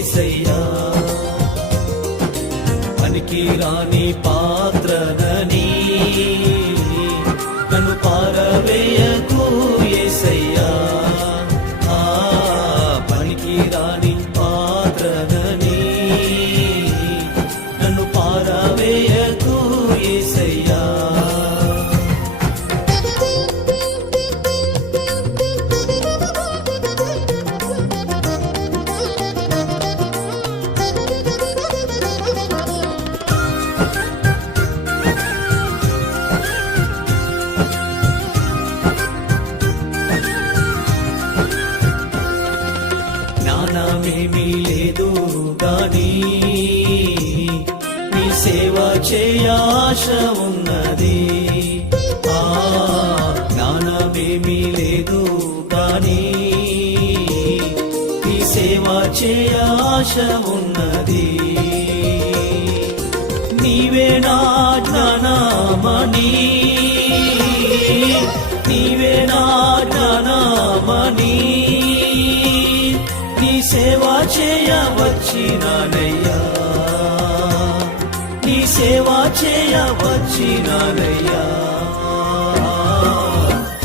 యేసయ్యా. పనికి రాని పాత్రనని నన్ను పారవేయకు యేసయ్యా. పనికి రాని పాత్రనని నన్ను పారవేయకు యేసయ్యా. జ్ఞానమేమీ లేదు గాని నీ సేవ చేయాశ ఉన్నది. జ్ఞానమేమీ లేదు గాని నీ సేవ చేయాశ ఉన్నది. నీవే నా జ్ఞానమణి, నీవే నా జ్ఞానమణి, నీ సేవ చేయవచ్చినానయ్యా, నీ సేవ చేయవచ్చినానయ్యా.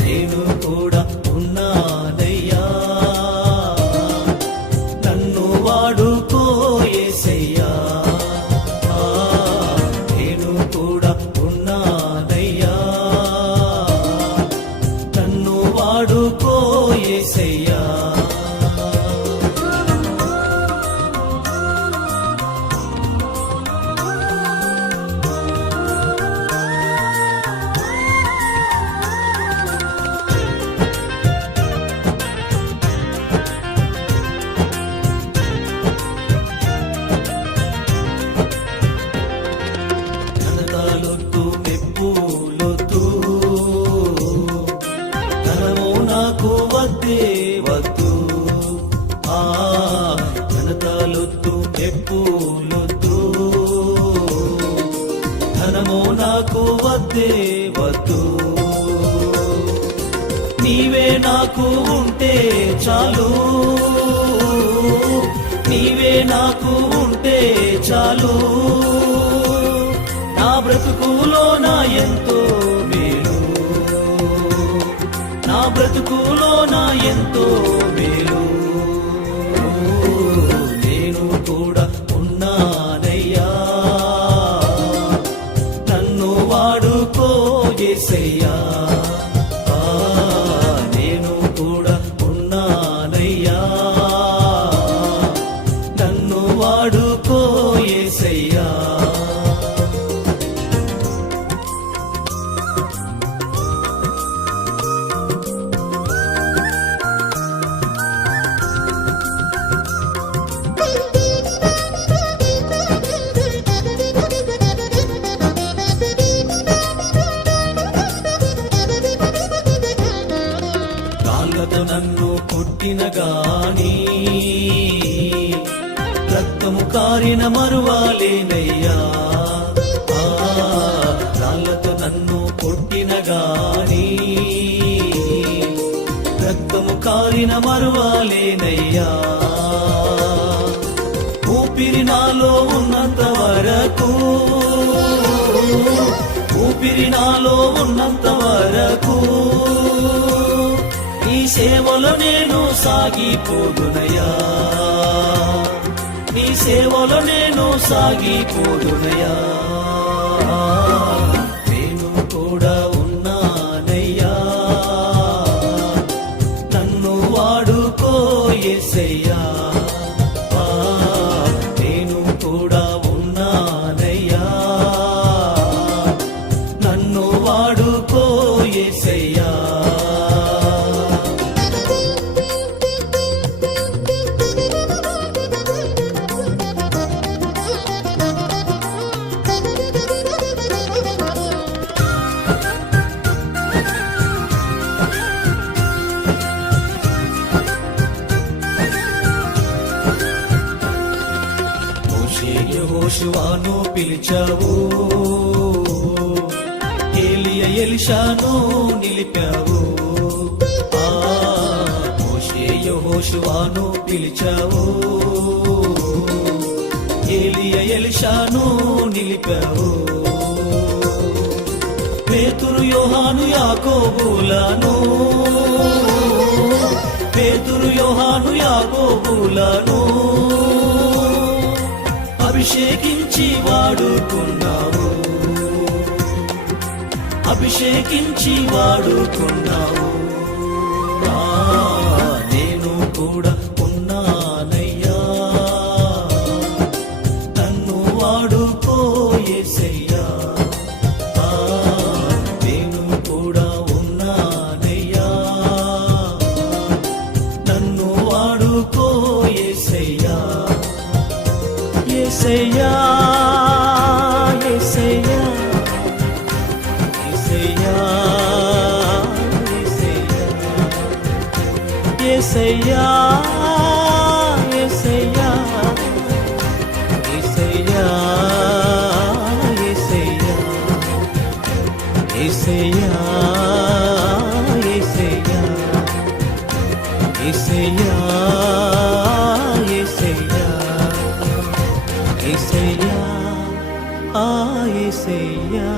నేను కూడా ఉన్నానయ్యా, నన్ను వాడుకో యేసయ్యా. నేను కూడా ఉన్నానయ్యా, నన్ను వాడుకో యేసయ్యా. ఘనతలొద్దు మెప్పులొద్దు, ధనము నాకు వద్దే వద్దు. ఘనతలొద్దు మెప్పులొద్దు, ధనము నాకు వద్దే వద్దు. నీవే నాకు ఉంటే చాలు, నీవే నాకు ఉంటే చాలు. నా బ్రతుకులో నా ఎంతో మేలు, నా బ్రతుకులో నా ఎంతో మేలు. నేను కూడా ఉన్నానయ్యా, నన్ను వాడుకో యేసయ్యా. నేను కూడా ఉన్నానయ్యా, నన్ను వాడుకో యేసయ్యా. రాళ్ళతో నన్ను కొట్టిన గాని రక్తము కారిన మరువాలేనయ్యా. రాళ్ళతో నన్ను కొట్టిన గాని రక్తము కారిన మరువాలేనయ్యా. ఊపిరి నాలో ఉన్నంత వరకు, ఊపిరి నాలో ఉన్నంత వరకు నీ సేవలో నేను సాగిపోదునయ్యా, నీ సేవలో నేను సాగిపోదునయ్యా. నేను కూడా ఉన్నానయ్యా, నన్ను వాడుకో యేసయ్యా. నేను కూడా ఉన్నానయ్యా, నన్ను వాడుకో యేసయ్యా. యెహోషువను పిలిచావు, ఏలియా ఎలీషాను నిలిపావు. మోషే యెహోషువను యెహోషువను పిలిచావు, ఏలియా ఎలీషాను నిలిపావు. పేతురు యోహాను యాకోబులను, పేతురు యోహాను యాకోబులను అభిషేకించి వాడుకున్నావు, అభిషేకించి వాడుకున్నావు. నేను కూడా ఉన్నానయ్యా, నన్ను వాడుకో యేసయ్యా. నేను కూడా ఉన్నానయ్యా, నన్ను వాడుకో యేసయ్యా. యేసయ్యా యేసయ్యా యేసయ్యా యేసయ్యా యేసయ్యా యేసయ్యా యేసయ్యా యేసయ్యా యేసయ్యా యేసయ్యా యేసయ్యా యేసయ్యా.